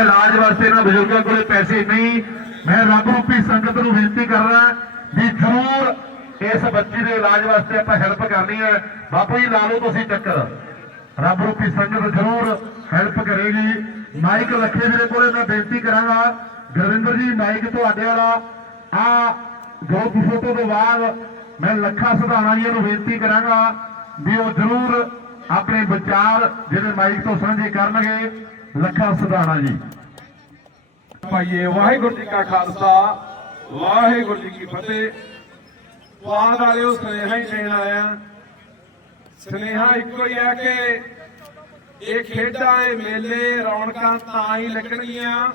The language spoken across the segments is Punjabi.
ਇਲਾਜ ਵਾਸਤੇ ਨਾ ਬਜ਼ੁਰਗਾਂ ਕੋਲੇ ਪੈਸੇ ਨਹੀਂ। ਮੈਂ ਰੱਬ ਰੂਪੀ ਸੰਗਤ ਨੂੰ ਬੇਨਤੀ ਕਰਨਾ ਵੀ ਜ਼ਰੂਰ ਇਸ ਬੱਚੀ ਦੇ ਇਲਾਜ ਵਾਸਤੇ ਆਪਾਂ ਹੈਲਪ ਕਰਨੀ ਹੈ। ਬਾਪੂ ਜੀ, ਲਾ ਲਓ ਤੁਸੀਂ ਚੱਕਰ। ਰੱਬ ਰੂਪੀ ਸੰਗਤ ਜ਼ਰੂਰ ਹੈਲਪ ਕਰੇਗੀ। ਮਾਈਕ ਲੱਖੇ ਵੀਰੇ ਕੋਲੇ ਮੈਂ ਬੇਨਤੀ ਕਰਾਂਗਾ, ਗੁਰਵਿੰਦਰ ਜੀ ਮਾਈਕ ਤੁਹਾਡੇ ਵਾਲਾ। ਆ ਜੋ ਫੋਟੋ ਤੋਂ ਬਾਅਦ ਮੈਂ ਲੱਖਾ ਸੁਧਾਣਾ ਜੀ ਨੂੰ ਬੇਨਤੀ ਕਰਾਂਗਾ ਵੀ ਉਹ ਜ਼ਰੂਰ ਆਪਣੇ ਵਿਚਾਰ ਜਿਹੜੇ ਮਾਈਕ ਤੋਂ ਸਾਂਝੇ ਕਰਨਗੇ। ਲੱਖਾ ਸੁਧਾਣਾ ਜੀ। ਭਾਈਏ, ਵਾਹਿਗੁਰੂ ਜੀ ਕਾ ਖਾਲਸਾ, ਵਾਹਿਗੁਰੂ ਜੀ ਕੀ ਫਤਿਹ। ਪਾਣ ਵਾਲਿਓ, ਸੁਨੇਹਾ ਹੀ ਦੇਣ ਆਇਆ। ਸੁਨੇਹਾ ਇੱਕੋ ਹੀ ਹੈ ਕਿ ਇਹ ਖੇਡਾਂ, ਇਹ ਮੇਲੇ, ਰੌਣਕਾਂ ਤਾਂ ਹੀ ਲੱਗਣਗੀਆਂ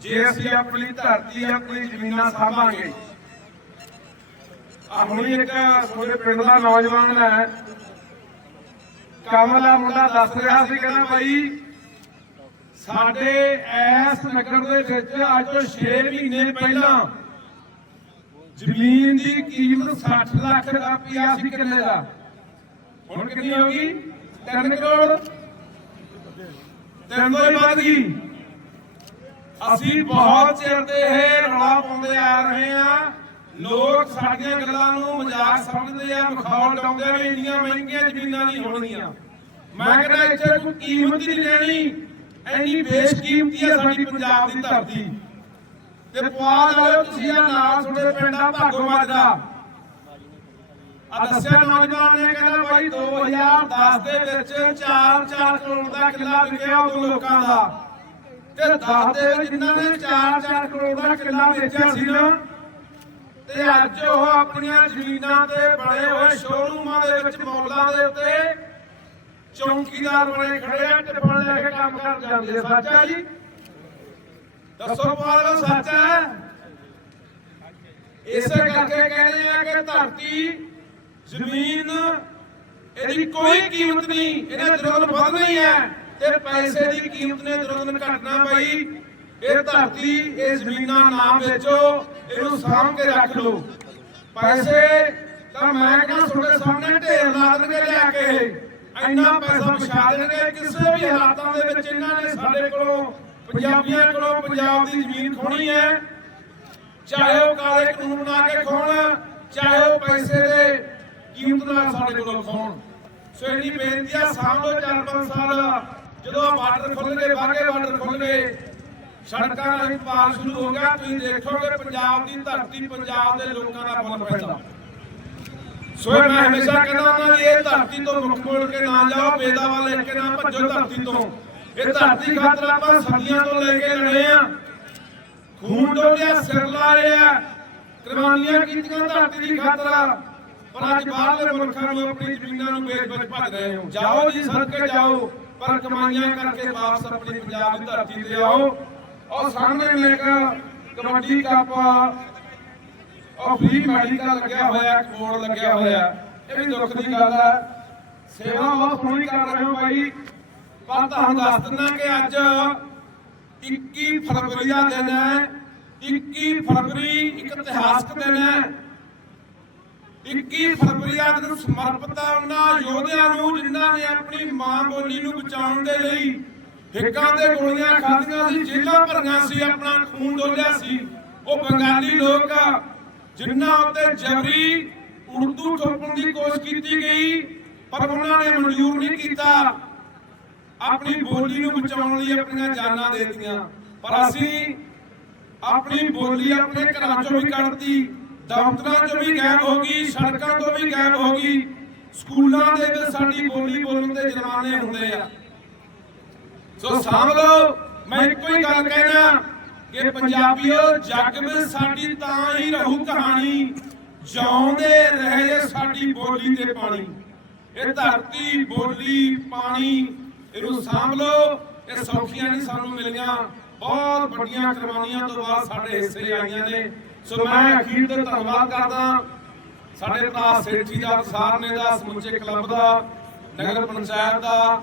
ਜੇ ਅਸੀਂ ਆਪਣੀ ਧਰਤੀ, ਆਪਣੀ ਜ਼ਮੀਨਾਂ ਸਾਂਭਾਂਗੇ। ਆ ਹੁਣੀ ਇੱਕ ਤੁਹਾਡੇ ਪਿੰਡ ਦਾ ਨੌਜਵਾਨ ਹੈ। ਕਮਲ ਮੁੰਡਾ ਦੱਸ ਰਿਹਾ ਸੀ ਕਹਿੰਦਾ ਬਾਈ ਸਾਡੇ ਐਸ ਨਗਰ ਦੇ ਵਿੱਚ ਅੱਜ ਤੋਂ 6 ਮਹੀਨੇ ਪਹਿਲਾਂ ਜ਼ਮੀਨ ਦੀ ਕੀਮਤ 60 ਲੱਖ ਰੁਪਇਆ ਸੀ ਕਿੱਲੇ ਦਾ। ਹੁਣ ਕਿੰਨੀ ਹੋ ਗਈ? 3 ਕਰੋੜ। ਤਿੰਨ ਤੋਂ ਵੱਧ ਗਈ। ਅਸੀਂ ਬਹੁਤ ਚਿਰ ਦੇ ਇਹ ਰੌਲਾ ਪਾਉਂਦੇ ਆ ਰਹੇ ਆ। ਲੋਕ ਸਾਡੀਆਂ ਗੱਲਾਂ ਨੂੰ ਮਜ਼ਾਕ ਸਮਝਦੇ ਆ, ਮਖੌਲ ਡਾਉਂਦੇ ਆ ਵੀ ਇੰਨੀਆਂ ਮਹਿੰਗੀਆਂ ਜ਼ਮੀਨਾਂ ਨਹੀਂ ਹੋਣਗੀਆਂ। ਮੈਂ ਕਹਿੰਦਾ ਇੱਥੇ ਕੋਈ ਕੀਮਤ ਹੀ ਨਹੀਂ ਲੈਣੀ। ਇੰਨੀ ਬੇਸ਼ਕੀਮਤੀ ਆ ਸਾਡੀ ਪੰਜਾਬ ਦੀ ਧਰਤੀ। ਤੇ ਪਵਾ ਲਓ ਤੁਸੀਂ ਆ ਨਾਲ ਤੁਹਾਡੇ ਪਿੰਡਾਂ ਭਾਗੋ ਮਾਜਦਾ ਆ ਦੱਸਿਆ ਨੌਜਵਾਨ ਨੇ, ਕਹਿੰਦਾ ਬਾਈ 2010 ਦੇ ਵਿੱਚ 4-4 ਕਰੋੜ ਦਾ ਕਿੱਲਾ ਵਿਕਿਆ ਉਹ ਲੋਕਾਂ ਦਾ। ਤੇ 10 ਦੇ ਵਿੱਚ ਜਿਨ੍ਹਾਂ ਨੇ 4-4 ਕਰੋੜ ਦਾ ਕਿੱਲਾ ਵੇਚਿਆ ਸੀ ਨਾ, ਤੇ ਅੱਜ ਉਹ ਆਪਣੀਆਂ ਜ਼ਮੀਨਾਂ ਤੇ ਬਣੇ ਹੋਏ ਸ਼ੋਰੂਮਾਂ ਦੇ ਵਿੱਚ ਮੌਲਾਂ ਦੇ ਉੱਤੇ ਚੌਂਕੀਦਾਰ ਬਣੇ ਖੜੇ ਆ ਟਿੱਪਣ ਲੈ ਕੇ ਕੰਮ ਕਰ ਜਾਂਦੇ। ਸੱਚ ਹੈ ਜੀ? ਦੱਸੋ ਪਾਲੋ ਸੱਚ ਹੈ ਇਸੇ ਕਰਕੇ ਕਹਿੰਦੇ ਆ ਕਿ ਧਰਤੀ ਜ਼ਮੀਨ ਇਹਦੀ ਕੋਈ ਕੀਮਤ ਨਹੀਂ ਇਹਨੇ ਦਿਨੋਂ ਦਿਨ ਵਧਣੀ ਹੈ ਤੇ ਪੈਸੇ ਦੀ ਕੀਮਤ ਨੇ ਦਿਨ ਘਟਣਾ ਪਈ। ਇਹ ਧਰਤੀ ਇਹ ਜ਼ਮੀਨਾਂ ਨਾ ਵੇਚੋ ਇਹਨੂੰ ਸਾਂਭ ਕੇ ਰੱਖ ਲਓ। ਪੈਸੇ ਤਾਂ ਮੈਂ ਕਹਿੰਦਾ ਤੁਹਾਡੇ ਸਾਹਮਣੇ ਢੇਰ ਲਾ ਦੇਣਗੇ ਲਿਆ ਕੇ। ਇੰਨਾ ਪੈਸਾ ਵਿਛਾ ਦੇਣਗੇ ਕਿਸੇ ਵੀ ਹਾਲਾਤਾਂ ਦੇ ਵਿੱਚ ਇਹਨਾਂ ਨੇ ਸਾਡੇ ਕੋਲੋਂ ਪੰਜਾਬੀਆਂ ਕੋਲੋਂ ਪੰਜਾਬ ਦੀ ਜ਼ਮੀਨ ਖੋਣੀ ਹੈ। ਚਾਹੇ ਉਹ ਕਾਲੇ ਕਾਨੂੰਨ ਬਣਾ ਕੇ ਖੋਣ ਚਾਹੇ ਉਹ ਪੈਸੇ ਦੇ ਕੀਮਤ ਨਾਲ ਸਾਡੇ ਕੋਲੋਂ ਖੋਣ ਸੋ ਇਹਦੀ ਬੇਨਤੀ ਆ ਸਾਹਮਣੇ 4-5 ਸਾਲ। ਜਦੋਂ ਬਾਰਡਰ ਖੁੱਲ੍ਹਣਗੇ ਬਾਗੇ ਬਾਰਡਰ ਖੁੱਲ੍ਹਣਗੇ ਸੜਕਾਂ ਦਾ ਵੀ ਪਾਰ ਸ਼ੁਰੂ ਹੋ ਗਿਆ। ਤੁਸੀਂ ਦੇਖੋਗੇ ਪੰਜਾਬ ਦੀ ਧਰਤੀ ਪੰਜਾਬ ਦੇ ਲੋਕਾਂ ਦਾ ਮੁੱਲ ਪੈਂਦਾ ਸੋ ਮੈਂ ਹਮੇਸ਼ਾ ਕਹਿੰਦਾ ਹਾਂ ਵੀ ਇਹ ਧਰਤੀ ਤੋਂ ਮੁੱਖ ਮੋੜ ਕੇ ਨਾ ਜਾਓ, ਬੇਦਾਵਾ ਲੈ ਕੇ ਨਾ ਭੱਜੋ ਧਰਤੀ ਤੋਂ। ਇਹ ਧਰਤੀ ਖਾਤਰ ਆਪਾਂ ਸਦੀਆਂ ਤੋਂ ਲੈ ਕੇ ਲੜੇ ਆ। ਖੂਨ ਡੋਲਿਆ ਸਿਰ ਲਾਏ ਕੁਰਬਾਨੀਆਂ ਕੀਤੀਆਂ ਧਰਤੀ ਦੀ ਖਾਤਰ। ਪਰ ਅੱਜ ਬਾਹਰਲੇ ਮੁਲਕਾਂ ਨੂੰ ਆਪਣੀ ਜ਼ਮੀਨਾਂ ਨੂੰ ਵੇਚ ਵੇਚ ਭੱਜ ਰਹੇ ਹੋ। ਜਾਓ ਜੀ, ਸਦਕੇ ਜਾਓ, ਪਰ ਕਮਾਈਆਂ ਕਰਕੇ ਵਾਪਸ ਆਪਣੀ ਪੰਜਾਬ ਦੀ ਧਰਤੀ ਤੇ ਆਓ ਔਰ ਸਾਹਮਣੇ ਇੱਕ ਕਬੱਡੀ ਕੱਪ ਉਹ ਫ੍ਰੀ ਮੈਡੀਕਲ ਲੱਗਿਆ ਹੋਇਆ ਕੋਡ ਲੱਗਿਆ ਹੋਇਆ, ਇਹ ਵੀ ਦੁੱਖ ਦੀ ਗੱਲ ਹੈ ਸੇਵਾ ਬਹੁਤ ਸੋਹਣੀ ਕਰ ਰਹੇ ਹੋ ਬਾਈ। ਪਰ ਤੁਹਾਨੂੰ ਦੱਸ ਦਿੰਦਾ ਕਿ ਅੱਜ 21 ਫਰਵਰੀ ਦਾ ਦਿਨ ਹੈ। 21 ਫਰਵਰੀ ਇੱਕ ਇਤਿਹਾਸਕ ਦਿਨ ਹੈ। 21 ਫਰਵਰੀ ਦਾ ਦਿਨ ਸਮਰਪਿਤ ਹੈ ਉਹਨਾਂ ਯੋਧਿਆਂ ਨੂੰ, ਜਿਨ੍ਹਾਂ ਨੇ ਆਪਣੀ ਮਾਂ ਬੋਲੀ ਨੂੰ ਬਚਾਉਣ ਦੇ ਲਈ ਹਿੱਕਾਂ ਦੇ ਗੋਲੀਆਂ ਖਾਧੀਆਂ ਸੀ, ਜੇਲ੍ਹਾਂ ਭਰੀਆਂ ਸੀ, ਆਪਣਾ ਖੂਨ ਡੋਲਿਆ ਸੀ। ਉਹ ਬੰਗਾਲੀ ਲੋਕ ਜਿਨ੍ਹਾਂ ਉੱਤੇ ਜਬਰੀ ਉਰਦੂ ਥੋਪਣ ਦੀ ਕੋਸ਼ਿਸ਼ ਕੀਤੀ ਗਈ, ਪਰ ਉਹਨਾਂ ਨੇ ਮਨਜ਼ੂਰ ਨਹੀਂ ਕੀਤਾ। ਆਪਣੀ ਬੋਲੀ ਨੂੰ ਬਚਾਉਣ ਲਈ ਆਪਣੀਆਂ ਜਾਨਾਂ ਦੇ ਦਿੱਤੀਆਂ। ਪਰ ਅਸੀਂ ਆਪਣੀ ਬੋਲੀ ਆਪਣੇ ਘਰਾਂ ਚੋਂ ਵੀ ਕੱਢਤੀ, ਦਫ਼ਤਰਾਂ ਚੋਂ ਵੀ ਗਾਇਬ ਹੋ ਗਈ, ਸੜਕਾਂ ਤੋਂ ਵੀ ਗਾਇਬ ਹੋ ਗਈ। ਸਕੂਲਾਂ ਦੇ ਵਿੱਚ ਸਾਡੀ ਬੋਲੀ ਬੋਲਣ ਦੇ ਜਮਾਨੇ ਹੁੰਦੇ ਆ। ਸੋ ਸਾਂਭ ਲਓ, ਮੈਂ ਇੱਕੋ ਹੀ ਗੱਲ ਕਹਿਣਾ ਕਿ ਪੰਜਾਬੀਓ, ਜੱਗ ਵਿੱਚ ਸਾਡੀ ਤਾਂ ਹੀ ਰਹੂ ਕਹਾਣੀ, ਜਿਉਂਦੇ ਰਹੇ ਸਾਡੀ ਬੋਲੀ ਤੇ ਪਾਣੀ। ਇਹ ਧਰਤੀ, ਬੋਲੀ, ਪਾਣੀ, ਇਹਨੂੰ ਸਾਂਭ ਲਓ, ਇਹ ਸੌਖੀਆਂ ਨਹੀਂ ਸਾਨੂੰ ਮਿਲੀਆਂ। ਬਹੁਤ ਵੱਡੀਆਂ ਕੁਰਬਾਨੀਆਂ ਤੋਂ ਬਾਅਦ ਸਾਡੇ ਹਿੱਸੇ ਆਈਆਂ ਨੇ। ਸੋ ਮੈਂ ਅਖੀਰ ਤੇ ਧੰਨਵਾਦ ਕਰਦਾ। ਸਾਡੇ ਤਾਂ ਸੇਠੀ ਦਾ ਸਾਰ ਦਾ, ਸਮੁੱਚੇ ਕਲੱਬ ਦਾ, ਨਗਰ ਪੰਚਾਇਤ ਦਾ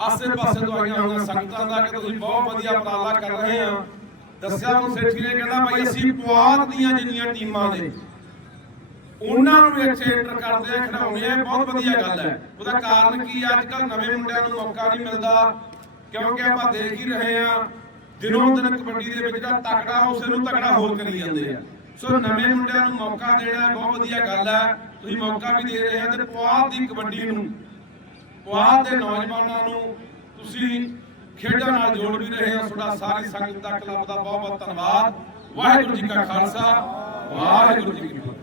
ਆਸੇ ਪਾਸੇ ਤੋਂ ਆਈਆਂ ਹੋਈਆਂ ਸੰਗਤਾਂ ਦਾ, ਕਿ ਤੁਸੀਂ ਬਹੁਤ ਵਧੀਆ ਉਪਰਾਲਾ ਕਰ ਰਹੇ ਆ। ਦੱਸਿਆ ਉਹ ਸੇਠੀ ਨੇ ਕਹਿੰਦਾ ਭਾਈ ਅਸੀਂ ਪੁਆਧ ਦੀਆਂ ਜਿੰਨੀਆਂ ਟੀਮਾਂ ਨੇ, ਉਹਨਾਂ ਨੂੰ ਇੱਥੇ ਐਂਟਰ ਕਰਦੇ ਆ ਖਿਡਾਉਂਦੇ ਆ, ਬਹੁਤ ਵਧੀਆ ਗੱਲ ਹੈ। ਉਹਦਾ ਕਾਰਨ ਕੀ ਅੱਜ ਕੱਲ ਨਵੇਂ ਮੁੰਡਿਆਂ ਨੂੰ ਮੌਕਾ ਨਹੀਂ ਮਿਲਦਾ, ਕਿਉਂਕਿ ਆਪਾਂ ਦੇਖ ਹੀ ਰਹੇ ਆ ਦਿਨੋਂ ਦਿਨ ਕਬੱਡੀ ਦੇ ਵਿੱਚ ਜਿਹੜਾ ਤਕੜਾ, ਉਸੇ ਨੂੰ ਤਕੜਾ ਹੋਰ ਕਰੀ ਜਾਂਦੇ ਆ। ਸੋ ਨਵੇਂ ਮੁੰਡਿਆਂ ਨੂੰ ਮੌਕਾ ਦੇਣਾ ਬਹੁਤ ਵਧੀਆ ਗੱਲ ਹੈ। ਤੁਸੀਂ ਮੌਕਾ ਵੀ ਦੇ ਰਹੇ ਆ ਤੇ ਪੁਆਧ ਦੀ ਕਬੱਡੀ ਨੂੰ, ਪੁਆਧ ਦੇ ਨੌਜਵਾਨਾਂ ਨੂੰ ਤੁਸੀਂ ਖੇਡਾਂ ਨਾਲ ਜੋੜ ਵੀ ਰਹੇ ਆ ਤੁਹਾਡਾ ਸਾਰੀ ਸੰਗਤ ਦਾ, ਕਲੱਬ ਦਾ ਬਹੁਤ ਬਹੁਤ ਧੰਨਵਾਦ। ਵਾਹਿਗੁਰੂ ਜੀ ਕਾ ਖਾਲਸਾ, ਵਾਹਿਗੁਰੂ ਜੀ ਕੀ ਫਤਿਹ।